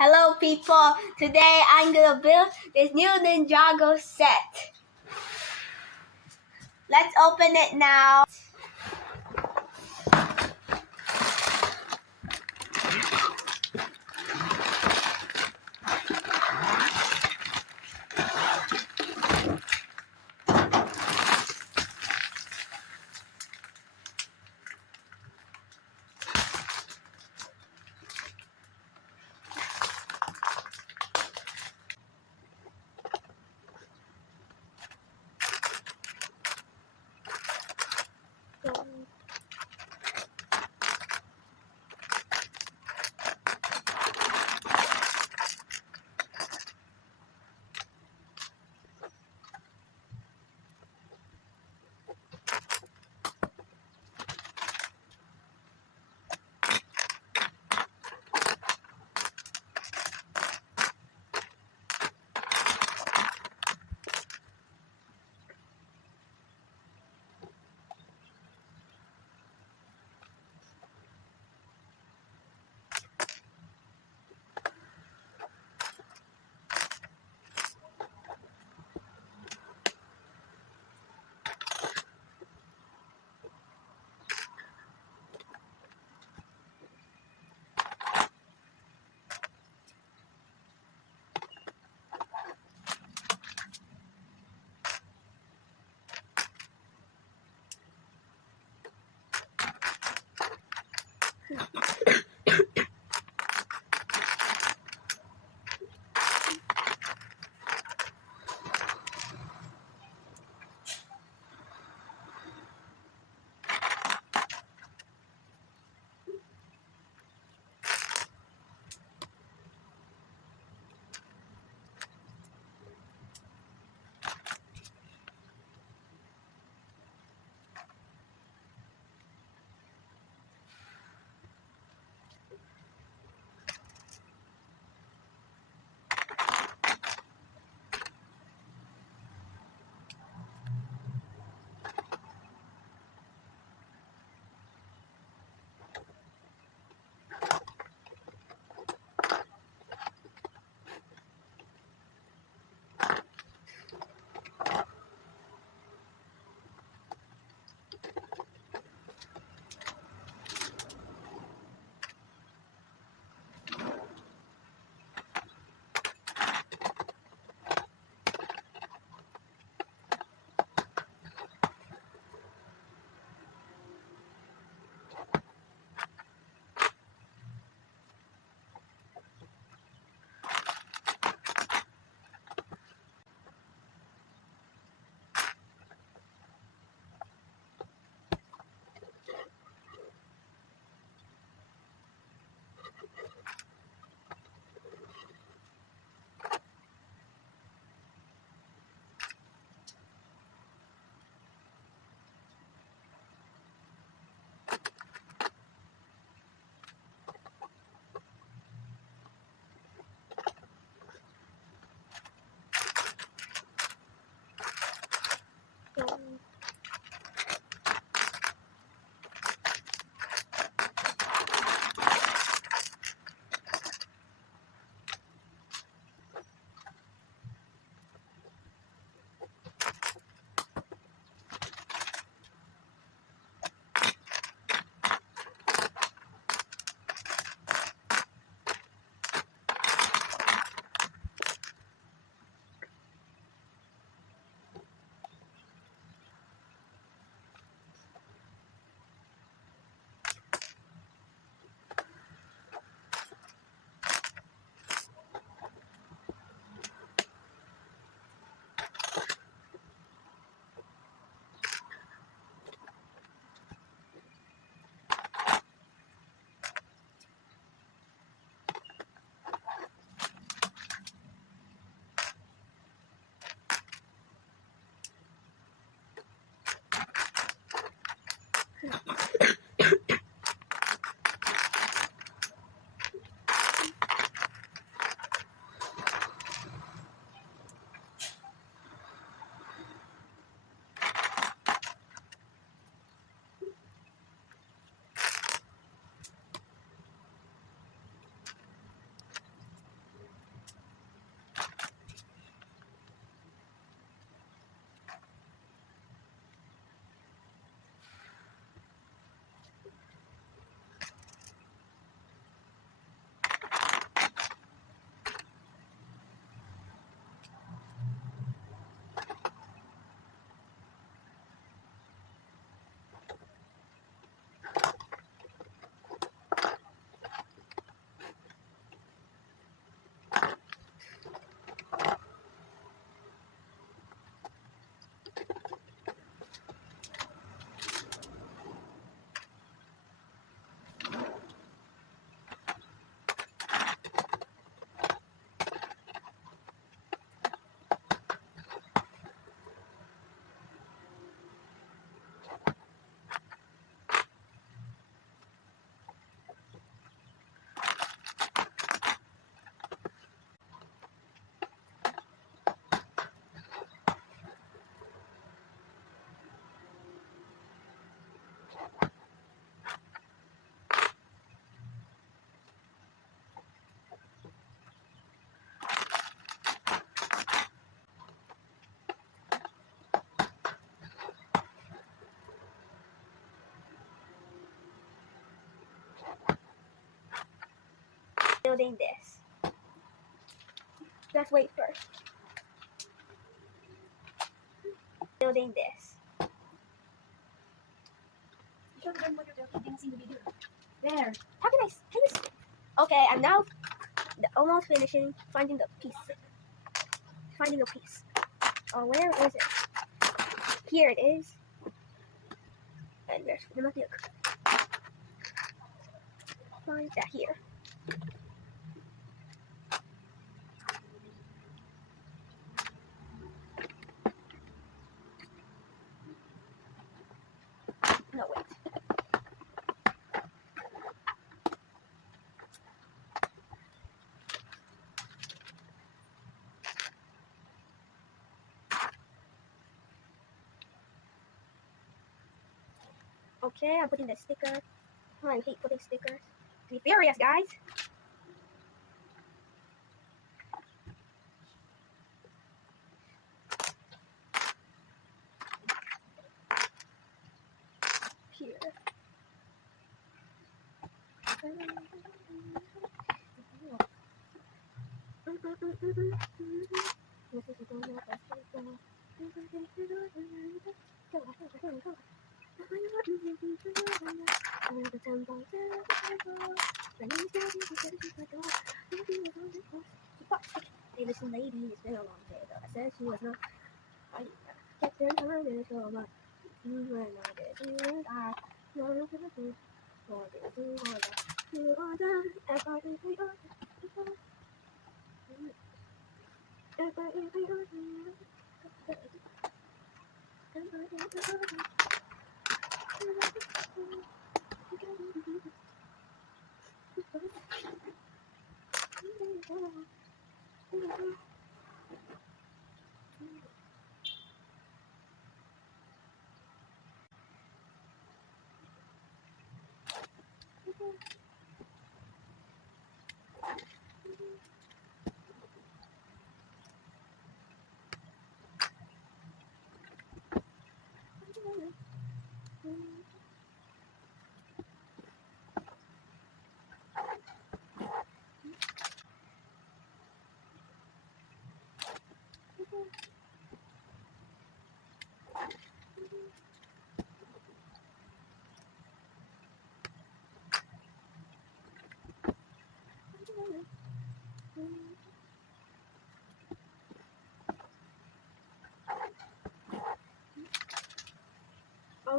Hello people, today I'm gonna build this new Ninjago set. Let's open it now. building this. Let's wait first. Building this. Show them what you're didn't seem to be doing. There. How can I? Okay, I'm now almost finishing finding the piece. Finding a piece. Oh, where is it? Here it is. And there must be a. Find that here. No, wait. Okay, I'm putting the sticker. Oh, I hate putting stickers. Be furious, guys. Here. Hey, listen, lady, it's been a long day, though. I said she was not. I kept her time and so much. You were not there. You and I. No, no, no, no. For this, you are done. Everybody,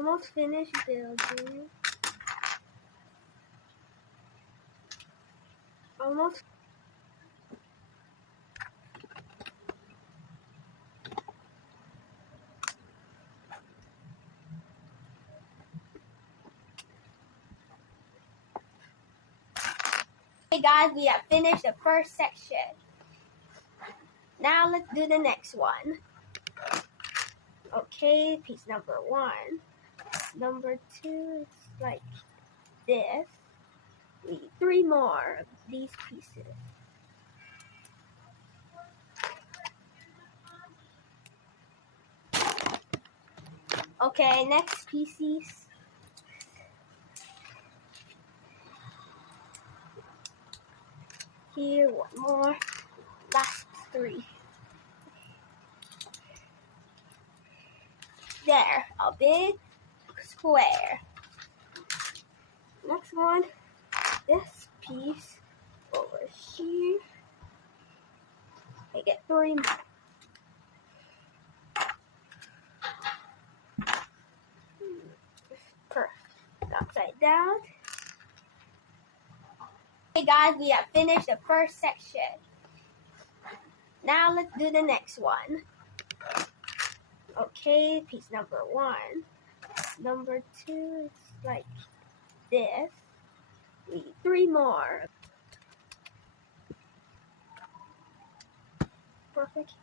almost finished building. Almost. Hey guys, we have finished the first section. Now let's do the next one. Okay, piece number 1. Number 2 is like this. We need 3 more of these pieces. Okay, next pieces. Here, 1 more. Last 3. There, a big square. Next one, this piece over here. I get 3 more. Perfect. Upside down. Hey guys, we have finished the first section. Now let's do the next one. Okay, piece number 1. Number 2 is like this. We need 3 more. Perfect.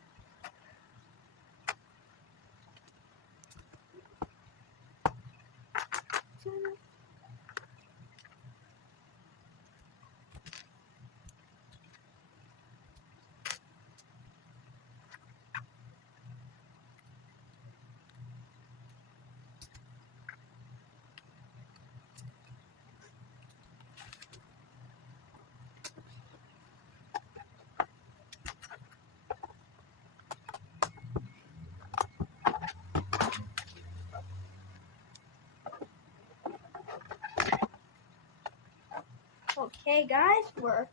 Okay, guys, we're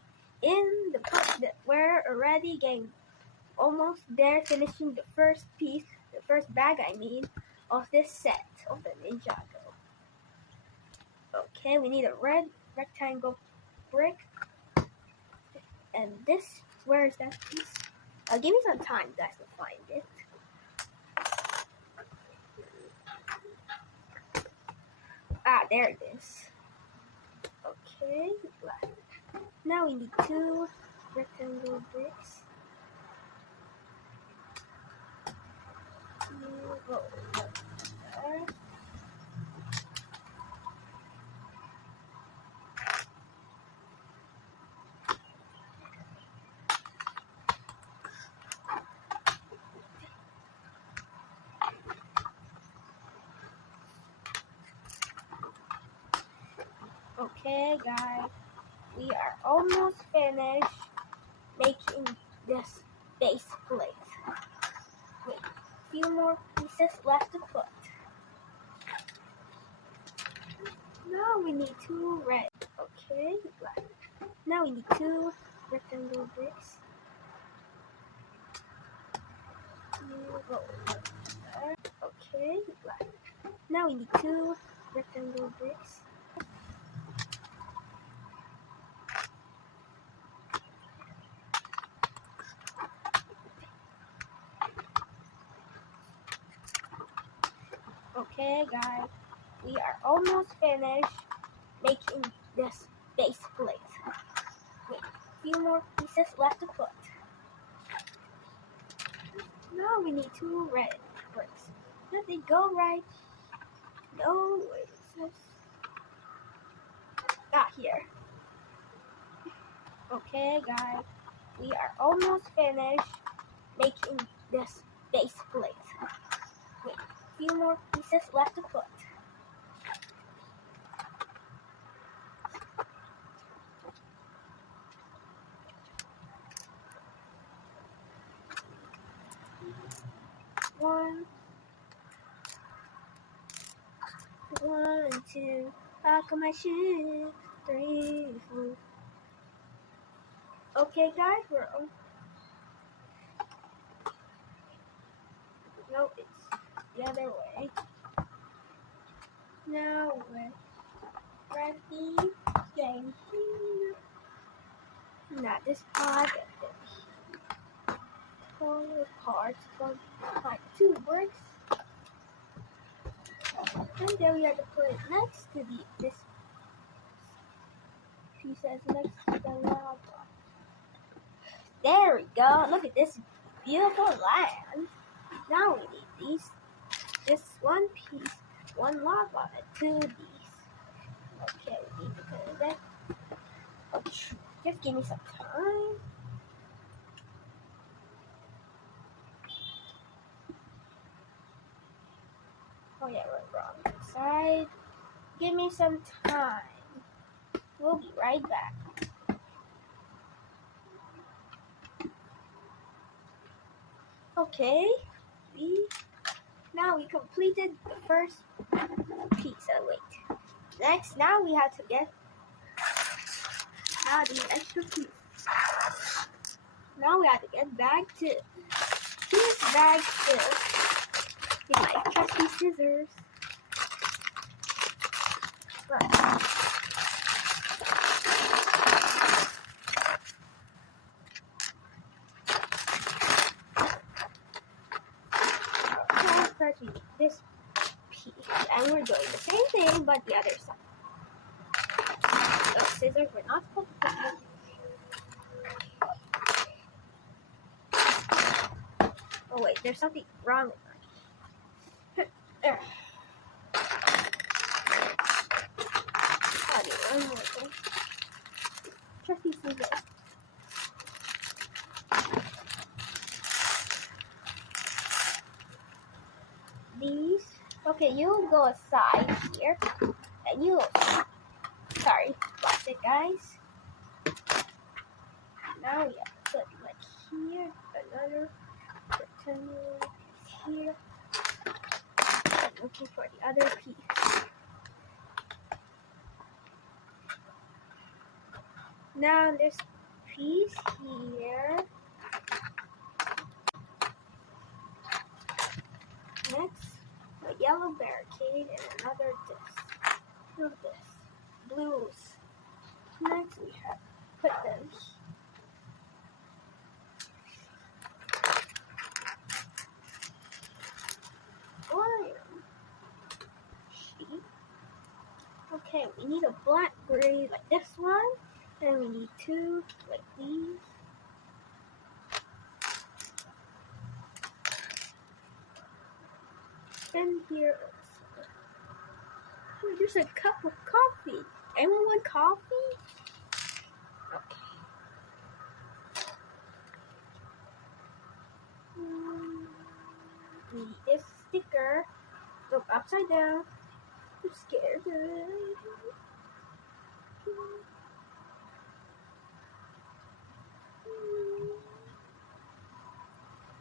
already getting almost there, finishing the first piece, the first bag, I mean, of this set of the Ninjago. Okay, we need a red rectangle brick, and this, where is that piece? Give me some time, guys, to find it. Ah, there it is. Okay, now we need 2 rectangle bricks. Go there. Okay, guys, we are almost finished making this base plate. Wait, a few more pieces left to put. Now we need 2 red. Okay, now we need 2 rectangle bricks. Go there. Okay, now we need 2 rectangle bricks. Okay, guys, we are almost finished making this base plate. Wait, a few more pieces left to put. Now we need 2 red bricks. Did they go right? No, wait, it says... Ah, here. Okay, guys, we are almost finished making this base plate. Wait, a few more pieces left to put. One, 2, buckle my shoe, 3, 4. Okay, guys, we're on. No, it's the other way. Now we're ready. Game here. Not this part. The whole part. Going behind 2 bricks. And then we have to put it next to this piece that's next to the lava. There we go. Look at this beautiful land. Now we need this 1 piece, 1 lava, and 2 these. Okay, we need to put it there. Okay, just give me some time. Oh yeah, we're wrong side. Give me some time. We'll be right back. Okay, now we completed the first piece. Oh wait. Next, now we have to get the extra piece. Now we have to get bag 2. Here's bag 2. With my trusty scissors. Right. First we need this piece, and we're doing the same thing but the other side. Those scissors were not supposed to put them. Oh wait, there's something wrong with mine. There. I'll do one more thing. Trusty scissors. These. Okay, you go aside here, and you. Sorry, that's it, guys. Now we have to put like here, another rectangle here. I'm looking for the other piece. Now this piece here. Next, a yellow barricade and another disc. Look at this. Blues. Next we have put them. Iron sheet. Okay, we need a black gray like this one. And we need two like these. And here also. Oh, there's a cup of coffee. Anyone want coffee? Okay. We need this sticker. Go upside down. I'm scared.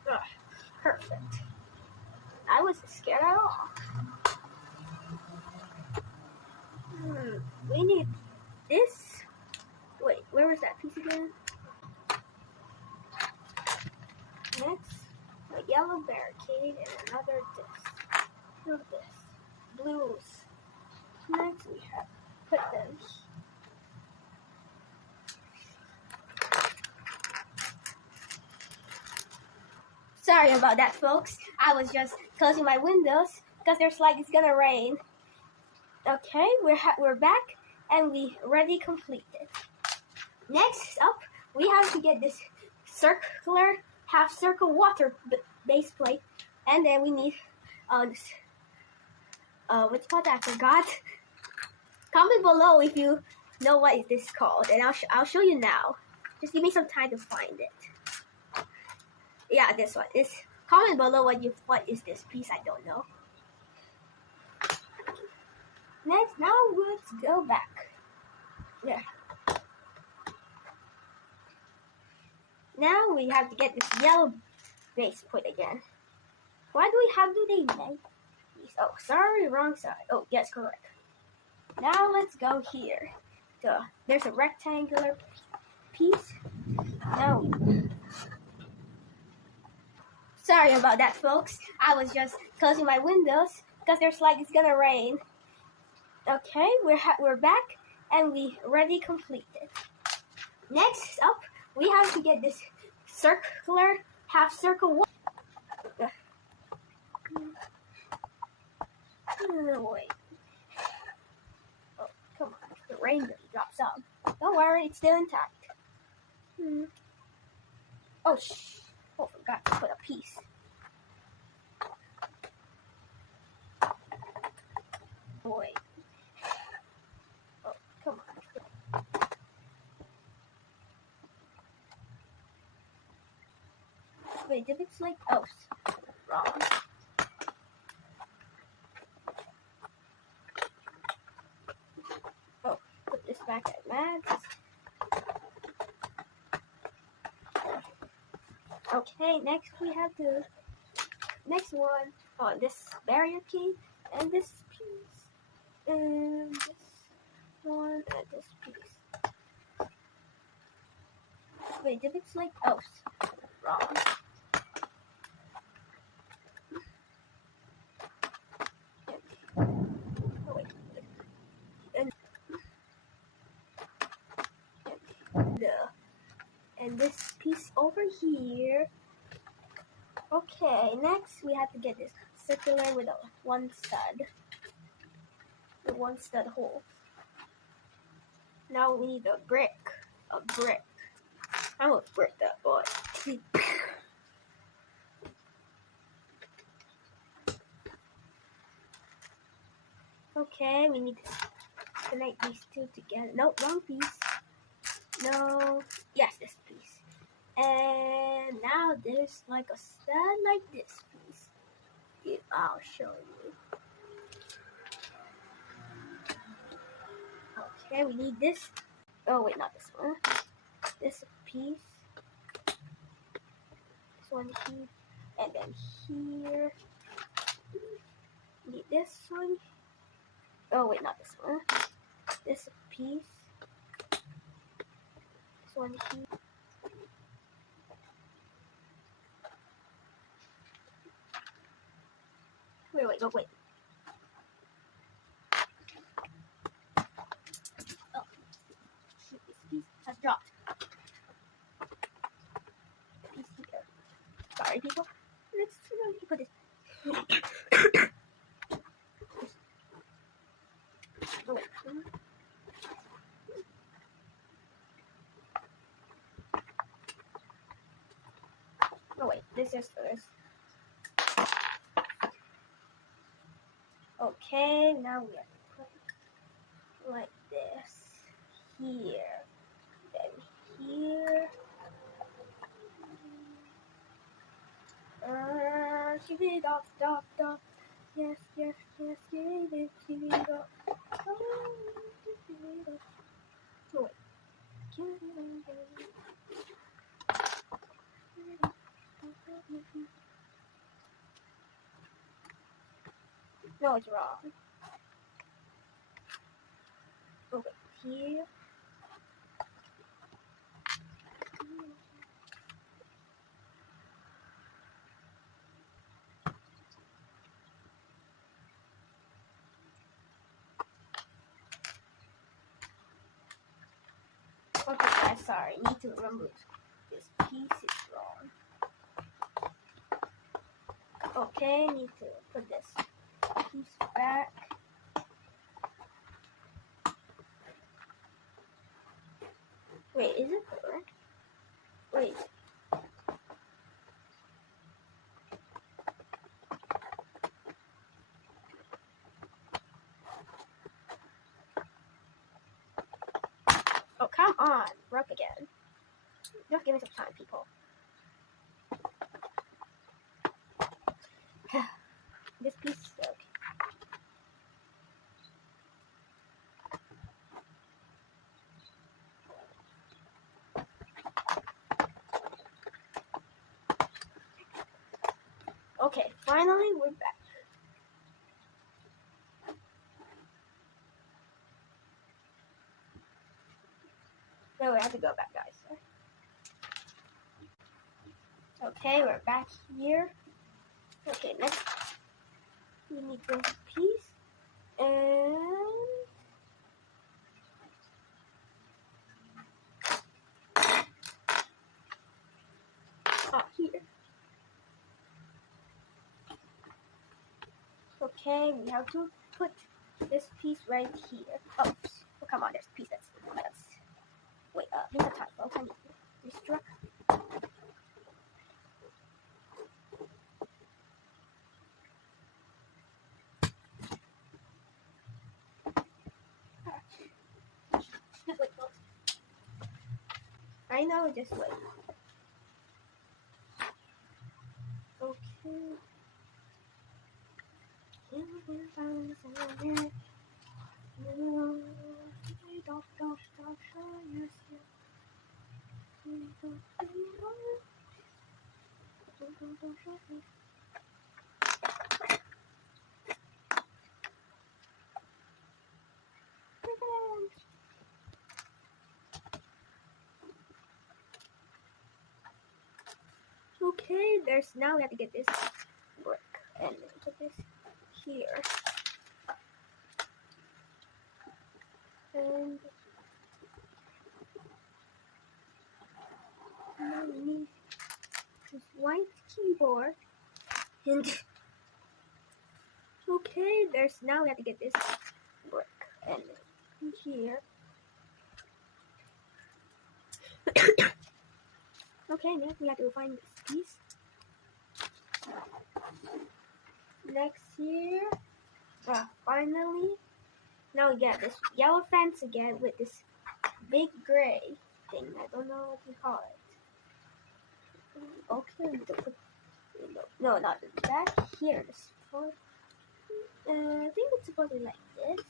Oh, perfect. I wasn't scared at all. We need this. Wait, where was that piece again? Next, a yellow barricade and another disc. Look at this. Blues. Next, we have put them. Sorry about that, folks. I was just closing my windows because there's like it's gonna rain. Okay, we're back and we already completed. Next up, we have to get this circular half circle water base plate, and then we need this. What's called? I forgot. Comment below if you know what is this called, and I'll show you now. Just give me some time to find it. Yeah, this one. Comment below what is this piece? I don't know. Next, now let's go back. Yeah. Now we have to get this yellow base plate again. Why do they make these? Oh, sorry, wrong side. Oh, yes, correct. Now let's go here. There's a rectangular piece. Now, sorry about that, folks. I was just closing my windows because there's like it's gonna rain. Okay, we're back and we already completed. Next up, we have to get this circular half circle water. Wait. Oh, come on. The rain really drops off. Don't worry, it's still intact. Oh, oh, forgot to put a piece. Wait. Oh, come on. Wait, if it's like, oh, wrong. Oh, put this back at Mads. Okay, next we have the next one. Oh, this barrier key and this piece. And this one and this piece. Wait, if it's like, oh, wrong. Oh, wait. And this piece over here. Okay, next we have to get this circular with a one stud hole. Now we need a brick. I'm gonna brick that boy. Okay, we need to connect these two together. No, wrong piece. No, yes, this piece. And now there's like a stud like this piece. I'll show you. Okay, we need this. Oh wait, not this one. This piece. This one here. And then here. Need this one. Oh wait, not this one. This piece. one here. Wait, no, wait. Oh, shoot, this piece has dropped. Piece here. Sorry, people. Let's put this. Oh, wait. Oh, wait. This is this. Okay, now we have to put it like this. Here. Then here. Give it up, stop, stop. Yes, yes, yes, give it up. Oh, give it up. Oh, wait. Give it up. No, it's wrong. Oh, wait. Here. Okay, guys, sorry. Need to remember this piece is wrong. Okay, need to put this piece back. Wait, is it correct? Wait. Oh, come on. Work again. Just give me some time, people. This piece is okay. Okay, finally we're back. No, we have to go back, guys. Okay, we're back here. Okay, next we need this piece and here. Okay, we have to put this piece right here. Oh, come on, there's a piece that's wait, there's a typo. I need to restruct. Just wait, folks. I know, just wait. Okay. Okay, there's now we have to get this brick and put this here. And now we need this white keyboard. And okay, there's now we have to get this brick and here. Okay, next we have to find this piece. Next here, finally, now we get this yellow fence again with this big gray thing. I don't know what you call it. Okay, we can put no, not back here. I think it's supposed to be like this.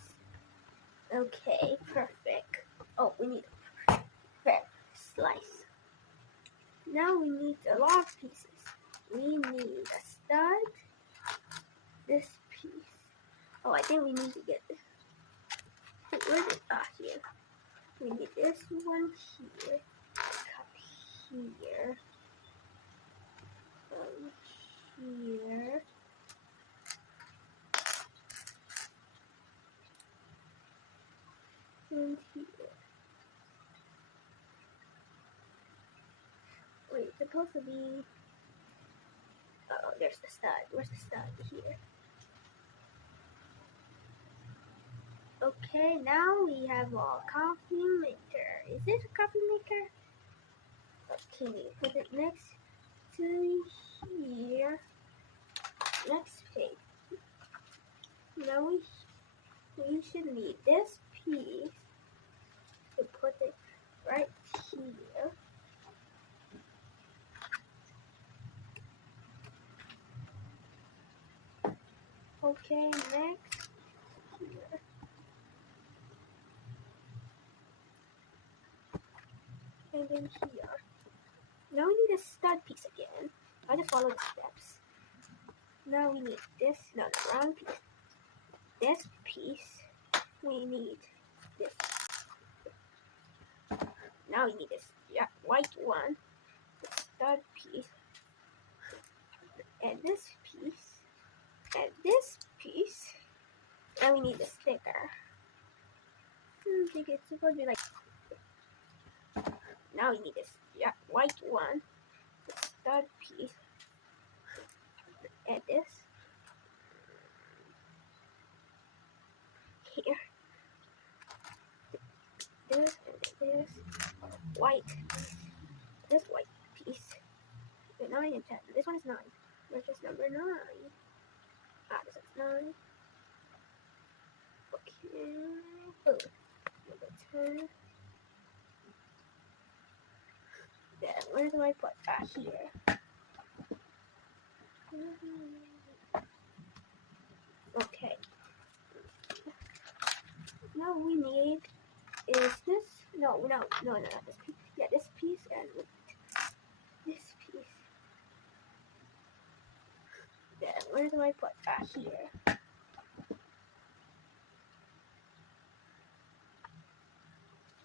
Okay, perfect. Oh, we need a fair slice. Now we need a lot of pieces. We need a stud. This piece. Oh, I think we need to get this. Where is it? Ah, here. We need this one here. here, here, and here. Wait, it's supposed to be. Oh, there's the stud. Where's the stud? Here. Okay, now we have a coffee maker. Is this a coffee maker? Okay, put it next to here. Next page. Now we should need this piece to put it right here. Okay, next here. And then here. Now we need a stud piece again. I just follow the steps. Now we need this, no, the wrong piece. This piece, we need this. Now we need this white one, the stud piece, and this piece, and this piece. Now we need the sticker. I think it's supposed to be like. Now we need this white one, the stud piece, and this. Here. This and this white piece. This white piece. 9 and 10. This one is 9. Where's this number 9? Ah, this is 9. Okay. Oh, number 10. Then where do I put that? Here. Okay. Now we need is this? No, not this piece. Yeah, this piece and this piece. Then where do I put that? Here.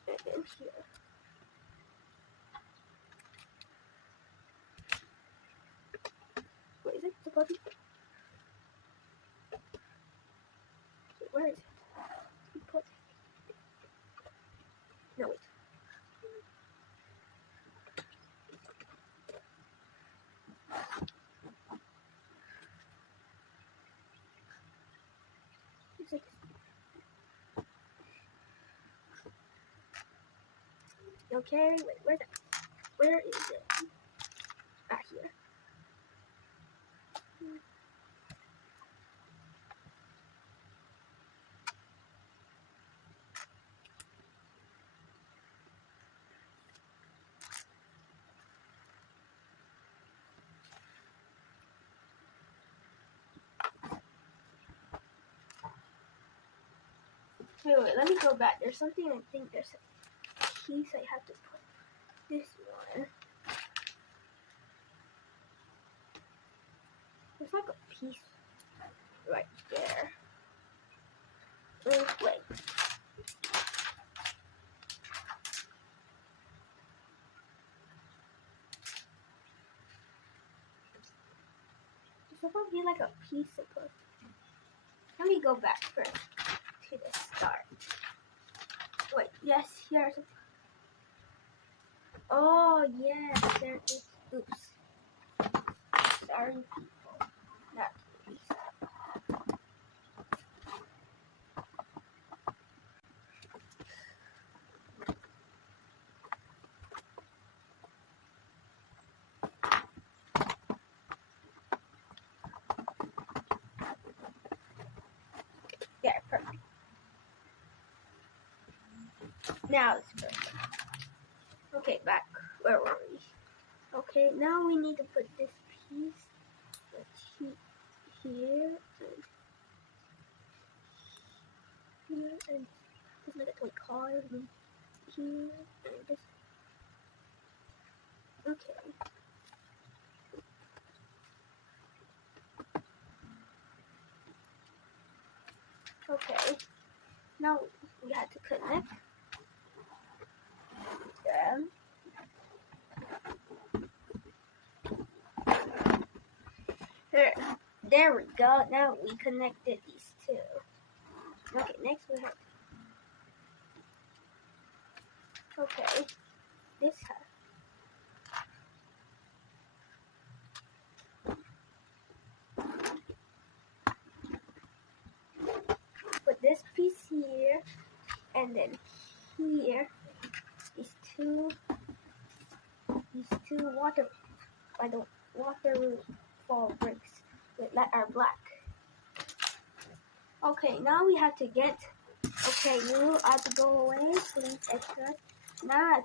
And then here. Where is it supposed to be? Where is it? Put. No, wait. Okay, wait, where is it? Ah, here. Wait, let me go back. There's something I think there's a piece I have to put. This one. There's like a piece right there. Wait. It's supposed to be like a piece supposed. Let me go back first to the start. Wait, yes, here's a. Oh, yes, there is. Oops. Sorry, people. That piece. There, perfect. Now it's perfect. Okay, back. Where were we? Okay, now we need to put this piece here and just make a toy car and here and this. Okay. Okay. Now we have to connect them. There we go. Now we connected these two. Okay, next we have. Okay, this has. Put this piece here, and then here, these two waterfall bricks that are black. Okay, now we have to get. Okay, you have to go away, please. Extra. Now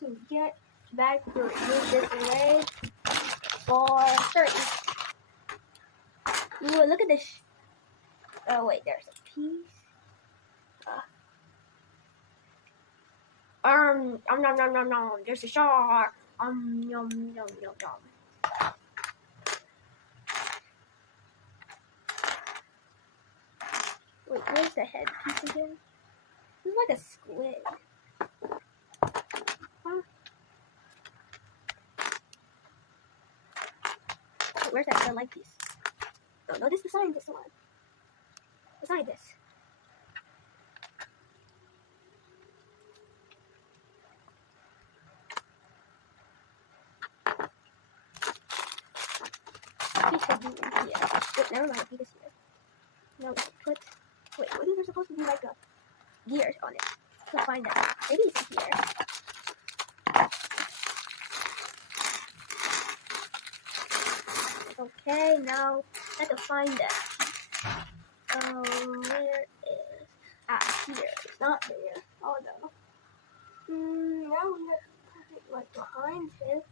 to get back to move this away for 30. Ooh, look at this. Oh wait, there's a piece. Nom. There's a shark. Yum. Wait, where's the head piece again? It's like a squid. Huh? Wait, where's that leg piece? Oh, no, this is beside this one. Beside this. Piece should be in here. Wait, never mind. Piece is here. Now we put. Wait, what is there supposed to be like a gears on it? Let's find that. Maybe it's here. Okay, now I have to find that. Where is? Here. It's not there. Oh no. Now we have to put it like behind his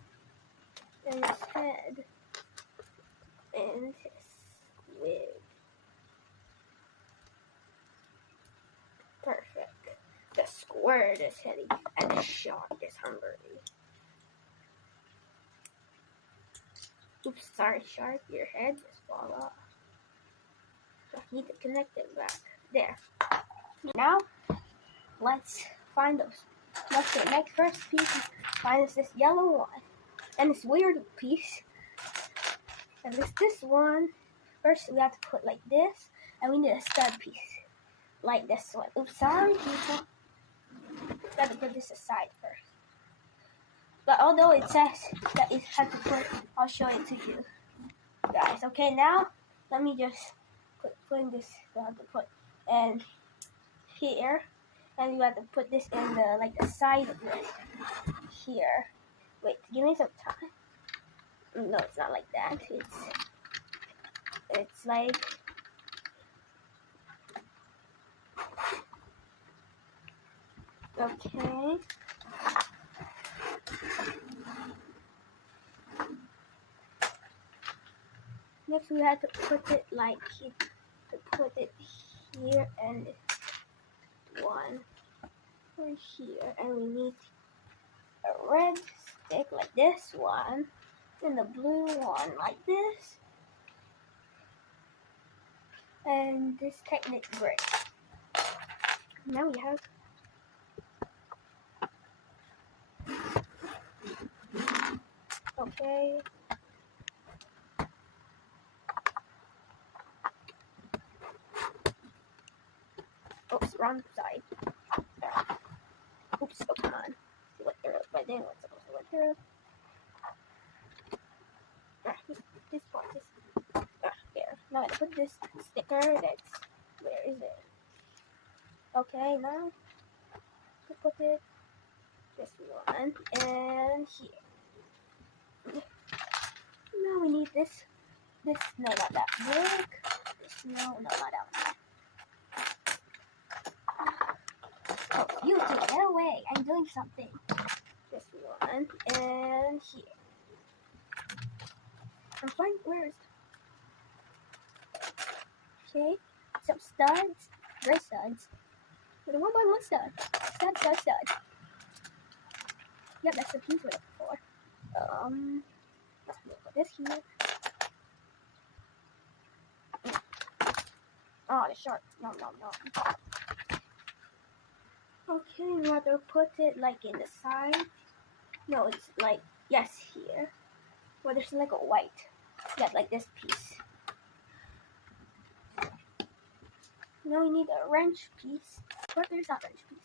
and his head and his wig. Perfect. The squid is heavy and the shark is hungry. Oops, sorry, shark. Your head just fall off. So I need to connect it back. There. Now, let's find those. Let's get next first piece. Find us this yellow one. And this weird piece. And this one. First, we have to put like this. And we need a stud piece. Like this one. Oops, sorry, people. Got to put this aside first. But although it says that it has to put, I'll show it to you guys. Okay, now let me just put this. I have to put and here, and you have to put this in the side of this here. Wait, give me some time. No, it's not like that. It's like. Okay. Next, we have to put it like here, and one right here, and we need a red stick like this one, and the blue one like this, and this Technic brick. Now we have. Okay. Oops, wrong side. Oops, oh come on. See what they're right then what's supposed to look here. This part is there. Now I put this sticker that's where is it? Okay, now to put it this one and here. Now we need this no, not that brick. No, not that one. Oh, you two, get away. I'm doing something. This one and here. I'm fine. Where is? Okay, some studs, gray studs. With a 1x1 stud. Stud. Yep, that's the piece we're looking for. Let's put this here. Oh, the shark. No. Okay, we have to put it like in the side. No, it's like, yes, here. Well, there's like a white. Yeah, like this piece. Now we need a wrench piece. But there's not a wrench piece.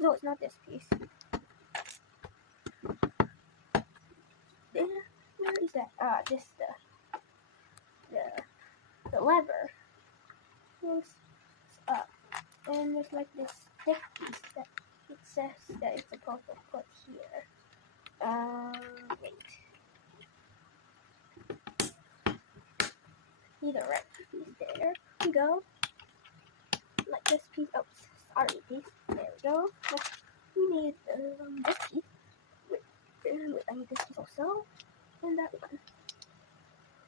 No, it's not this piece. Where is that? This the lever goes up, and there's like this thick piece that it says that it's supposed to put here. Wait. Need a red piece. There we go. Like this piece. Oh, sorry, piece. There we go. Next, we need this piece. Wait, I need this piece also, and that one.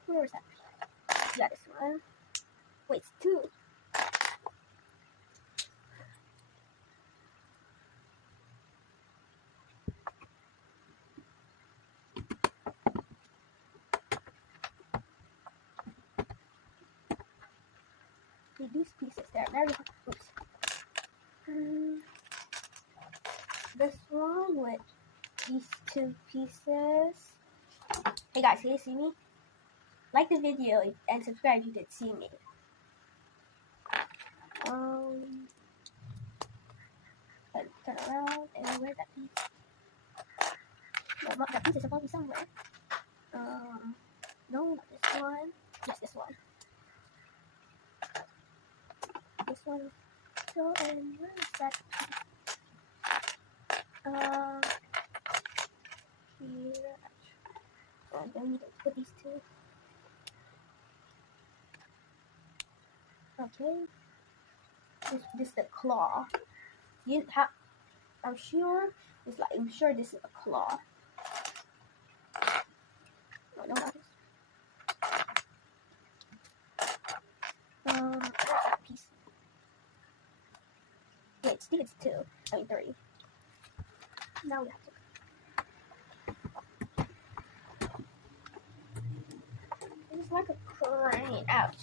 Where is that piece? Yeah, this one. Wait, it's two. These pieces, they're very hard. Oops. This one with these two pieces. Hey guys, can you see me? Like the video and subscribe if you did see me. Turn around and where's that piece? No, that piece is supposed to be somewhere. No, not this one. Yes, this one. This one. So, and where is that piece? Here. And then we need to put these two. Okay. This is the claw. I'm sure this is a claw. No, not this. Where's that piece? Wait, I think it's two. I mean 3. Now we have to. It's like a crane. Ouch.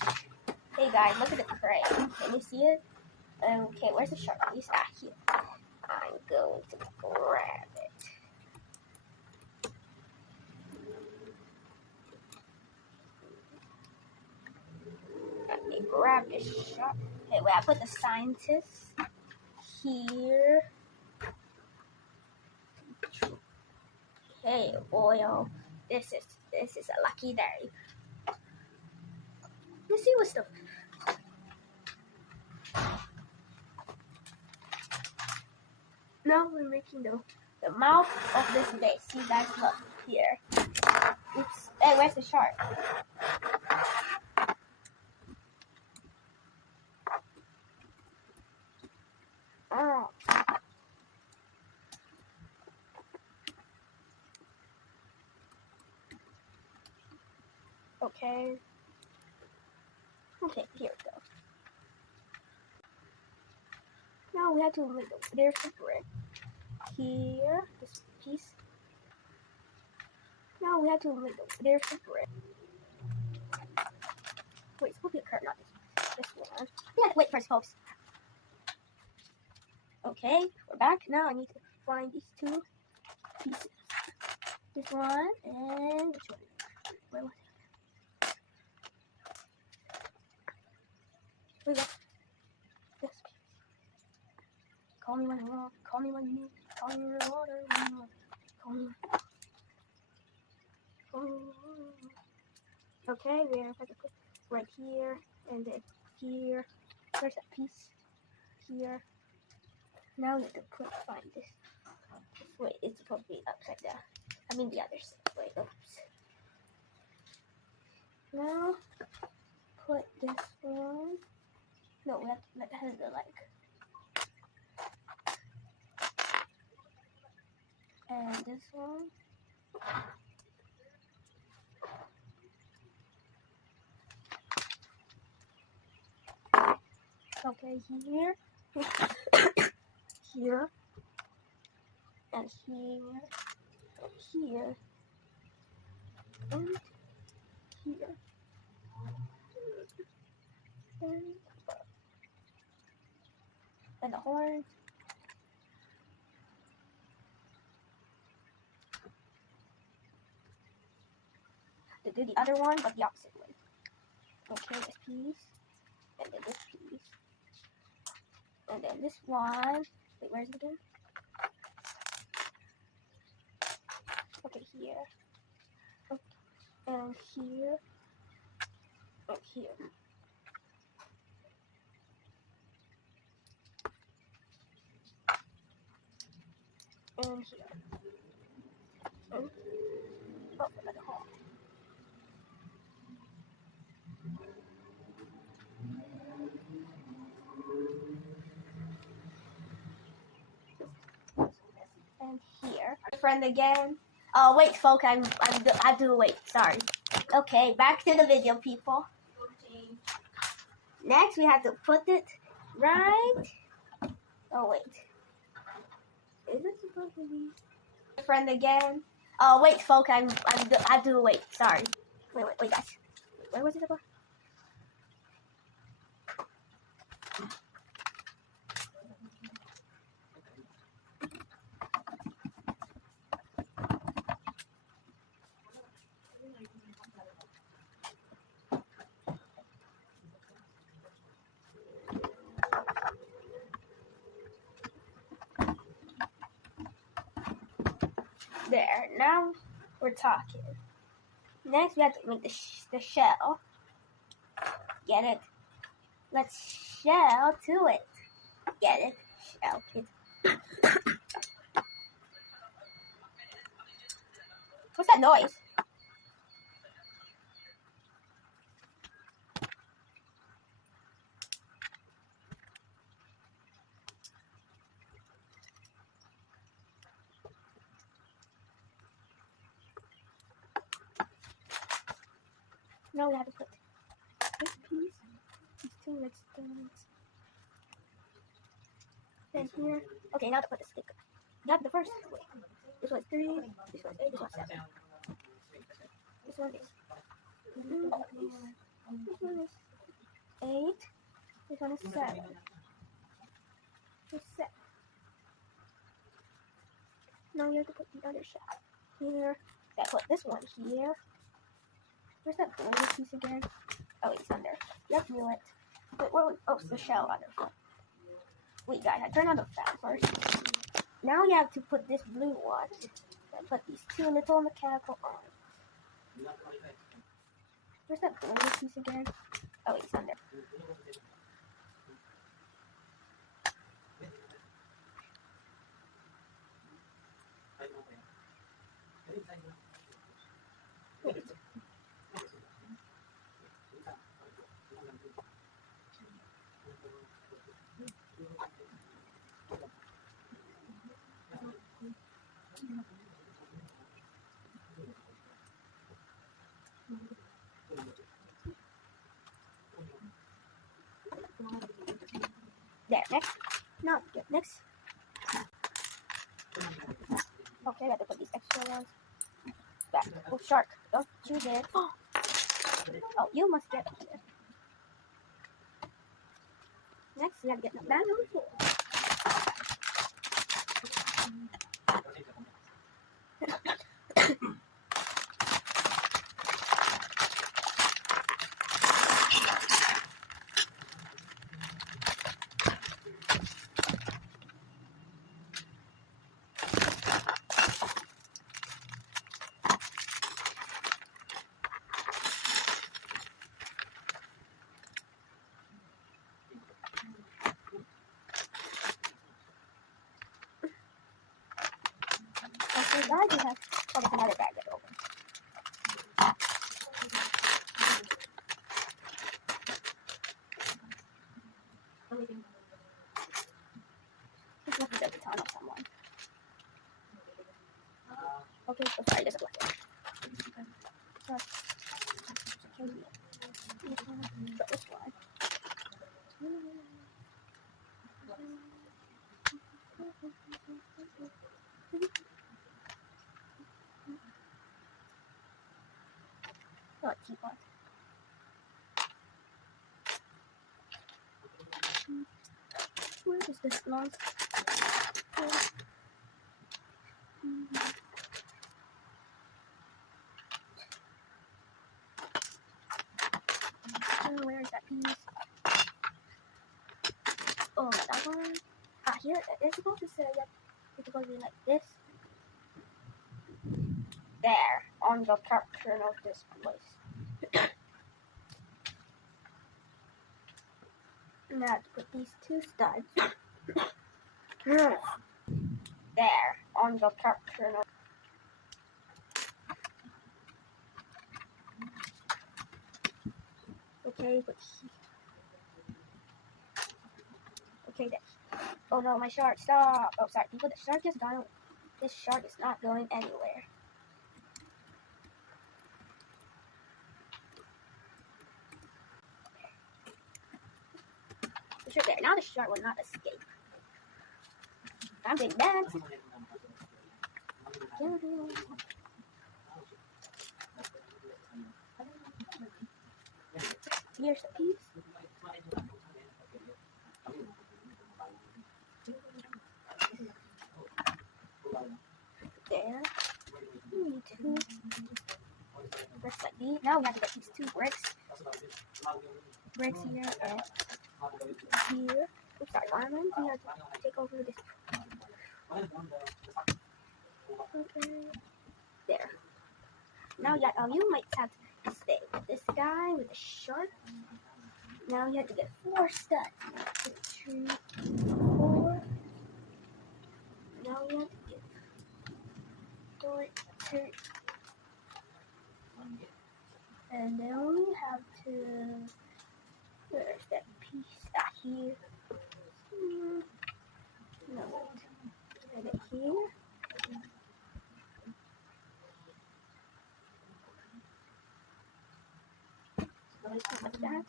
Hey guys, look at the crane. Can you see it? Okay, where's the sharp piece? Here. I'm going to grab it. Let me grab this sharp. Okay, wait, I put the scientist here. Okay, oil. This is a lucky day. Let's see what's the. Now we're making the mouth of this base. See guys, look here. Hey, where's the shark? Oh. Okay. Okay, here we go. Now we have to make there's the brick. Here, this piece. Now we have to make there's the brick. Wait, it's supposed to be a curve, not this one. We have to wait for folks. Okay, we're back. Now I need to find these two pieces. This one and which one? Where was it? We got this piece. Call me when you want. Call me when you need. Call me in the water when you want. Call me. Okay, we have to put right here and then here. There's that piece here. Now we have to find this. Wait, it's supposed to be upside down. I mean the other side. Wait, oops. Now put this one. No, we have to let the leg. And this one. Okay, here. Here. And here. Here. And here. And the horn. To do the other one, but the opposite way. Okay, this piece. And then this piece. And then this one. Wait, where is it again? Okay, here. Okay. And here. And here. And here. And oh, another hole. And here. Friend again. Oh wait, folks, I do wait. Sorry. Okay, back to the video, people. Next, we have to put it right. Oh wait, is it supposed to be? Friend again. Oh wait, folks, I do wait. Sorry. Wait, guys. Where was it about? There. Now we're talking. Next, we have to make the shell. Get it? Let's shell to it. Get it? Shell it. What's that noise? Now we have to put this piece, these two redstones. Then here. Okay, now to put the sticker. Not the first. Wait. This one's 3, this one's 8, this one's 7. This one is blue. This one is 8. This one is 7. This is 7. Now you have to put the other shell here. I put this one here. Where's that blue piece again? Oh, it's under. You have to do it. Wait, where was, oh, it's the shell on the front. Wait, guys, I turned on the fan first. Now you have to put this blue one. And put these two little mechanical arms. Where's that blue piece again? Oh, it's under. Wait. There, next. No, next. Okay, I have to put these extra ones back. Oh, shark. Don't choose it. Oh, you must get here. Next, we have to get the bag on the floor. Okay, now you have another bag that opens. This must be the baton of someone. Okay, so sorry, there's a black one. This one. Oh, teapot. is this long? Where is that piece? Oh, that one. Ah, here. It's supposed to say that it's supposed to be like this. There, on the caption of this place. Now to put these two studs. There, on the caption of. Okay, but okay, there. Oh no, my shark, stop! Oh, sorry, people, the shark is gone. This shark is not going anywhere. The shark there. Now the shark will not escape. I'm doing that. Here's the piece. There. We need two bricks like these. Now we have to get these two bricks. Bricks here and here. Oops, sorry, Garmadon. We have to take over this. Okay. There. Now, yeah, you might have to stay with this guy with the shark. Now you have to get 4 studs. 2, 4. Now you have to get 4, 2. And then we have to. Where's that piece? Ah, here. No, wait. And then here. Like that.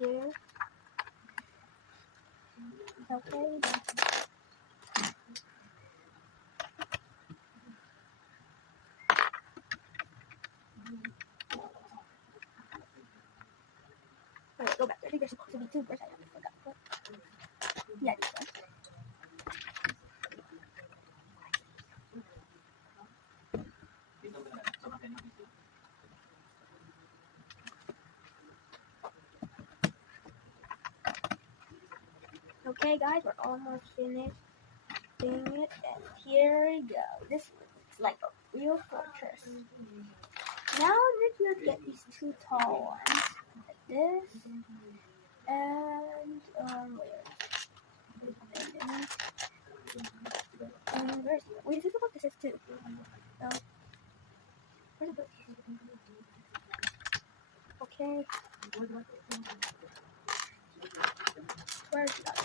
Here. Okay. Then. Wait, go back. I think there's supposed to be 2 bricks. I forgot. But yeah, this one. Okay, guys, we're almost finished doing it, and here we go. This looks like a real fortress. Now we have to get these 2 tall ones, like this, and where's it? Wait, is this what this is too? No. Where's the book? Okay. Where's that?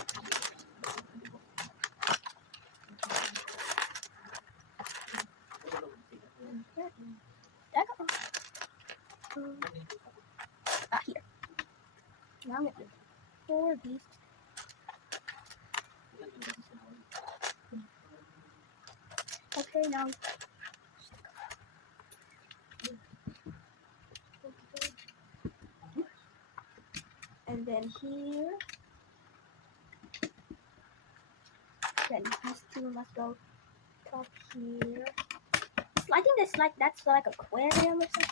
Here. Now I'm going to do 4 of these. Okay, now. And then here. Then these 2 must go top here. I think that's like aquarium or something.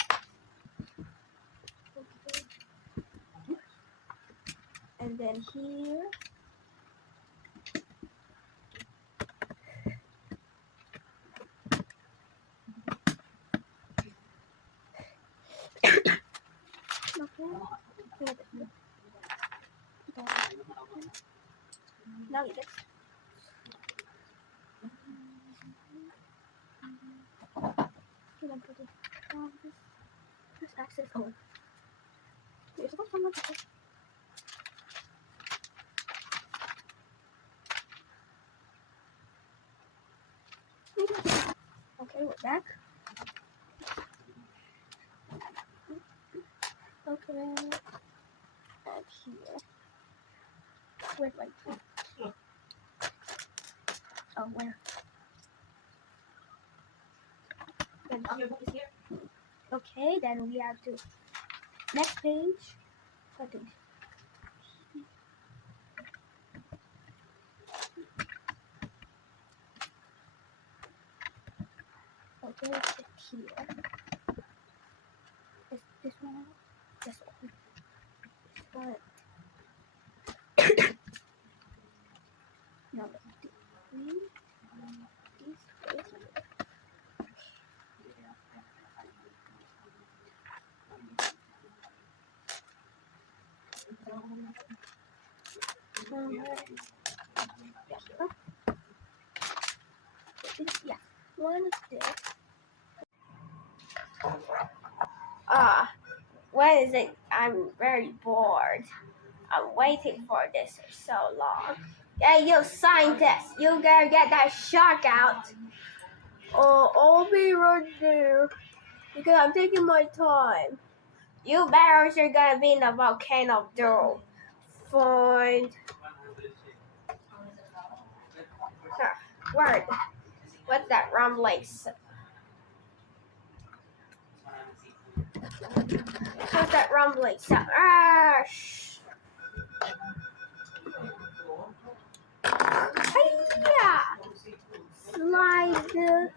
Okay. And then here. Okay. Now we get. There's access. Oh, you're supposed to come with it. Okay, we're back. Okay, and here. Where's my key? Oh, where? Then, okay, then we have to next page. I think Where is it here? This one? This one. Number 3. This. Yeah, one is this. What is it? I'm very bored. I'm waiting for this for so long. Hey, you scientist, you gotta get that shark out. I'll be right there. Because I'm taking my time. You barrels are gonna be in the volcano though. Fine. Word. What's that rumbling? What's that rumbling sound? Shh. Hiya! Slide.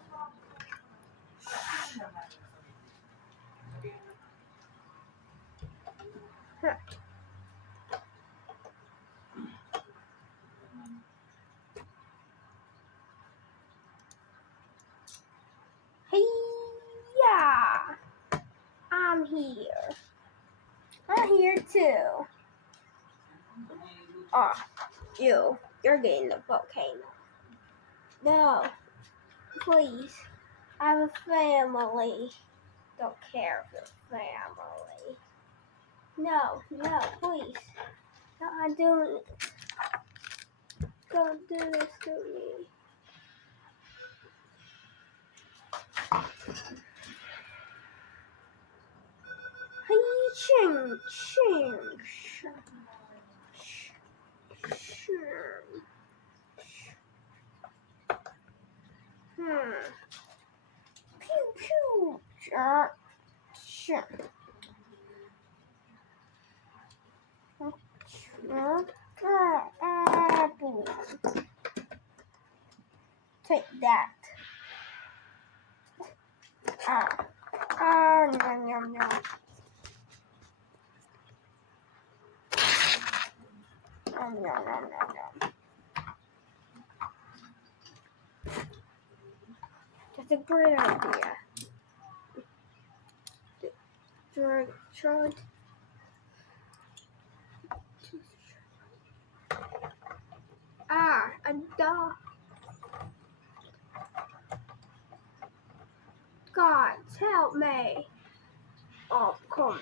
Hiya! I'm here. I'm here too. You're getting the volcano. No, please. I have a family. Don't care for family. No, please. Don't do this to me. Ching, ching, Pew, pew. Apple. Take that. Nom, nom, nom. Nom, nom, nom, nom, nom. That's a great idea. Try. A dog. God, help me. Oh, come on.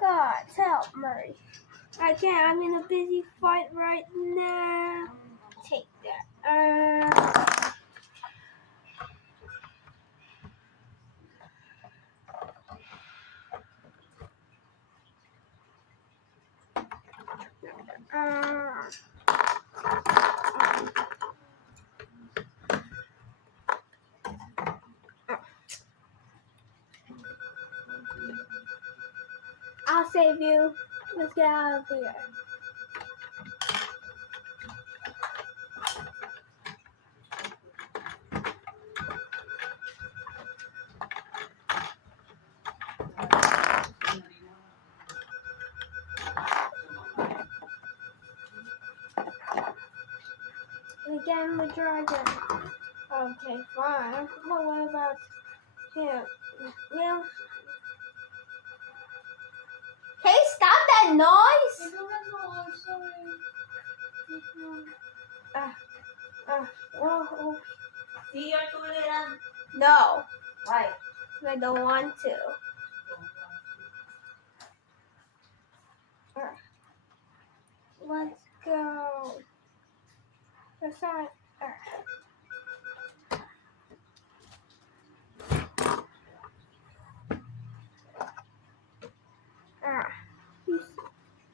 God, help me. I can't. I'm in a busy fight right now. Take that. I'll save you. Let's get out of here. Again, the dragon. Okay, fine. But what about him? Well, hey, stop that noise! Well, no. Why? I don't want to. Let's go. That's not.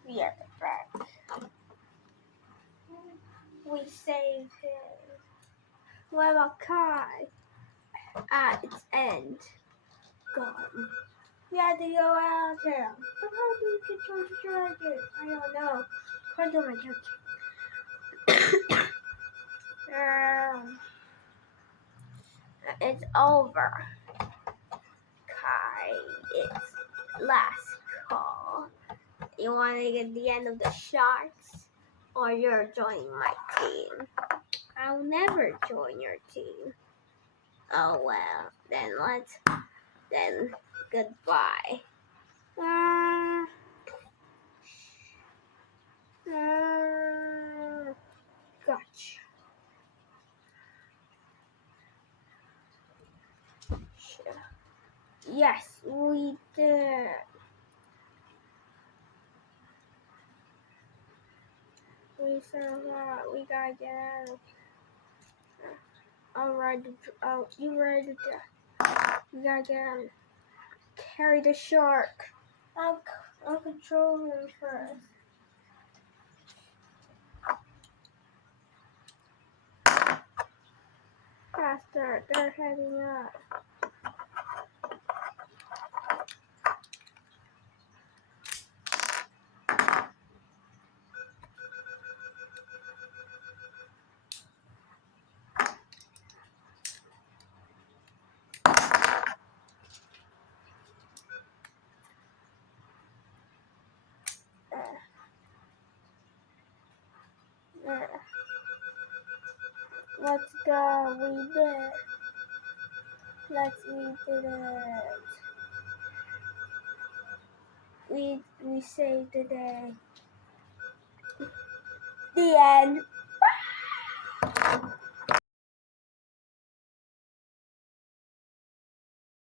We are back. We saved him. What about Kai? At its end. Gone. We had to go out here. But how do you control the dragon? I don't know. Control my character. it's over. Kai, it's last call. You want to get the end of the Sharks, or you're joining my team? I'll never join your team. Oh well, then goodbye. Gotcha. Yes, we did. We survived. We gotta get out. Alright, you ready to we gotta get out. Carry the shark. I'll control him first. Faster, they're heading up. Let's go, we did. We did it. We saved the day. The end.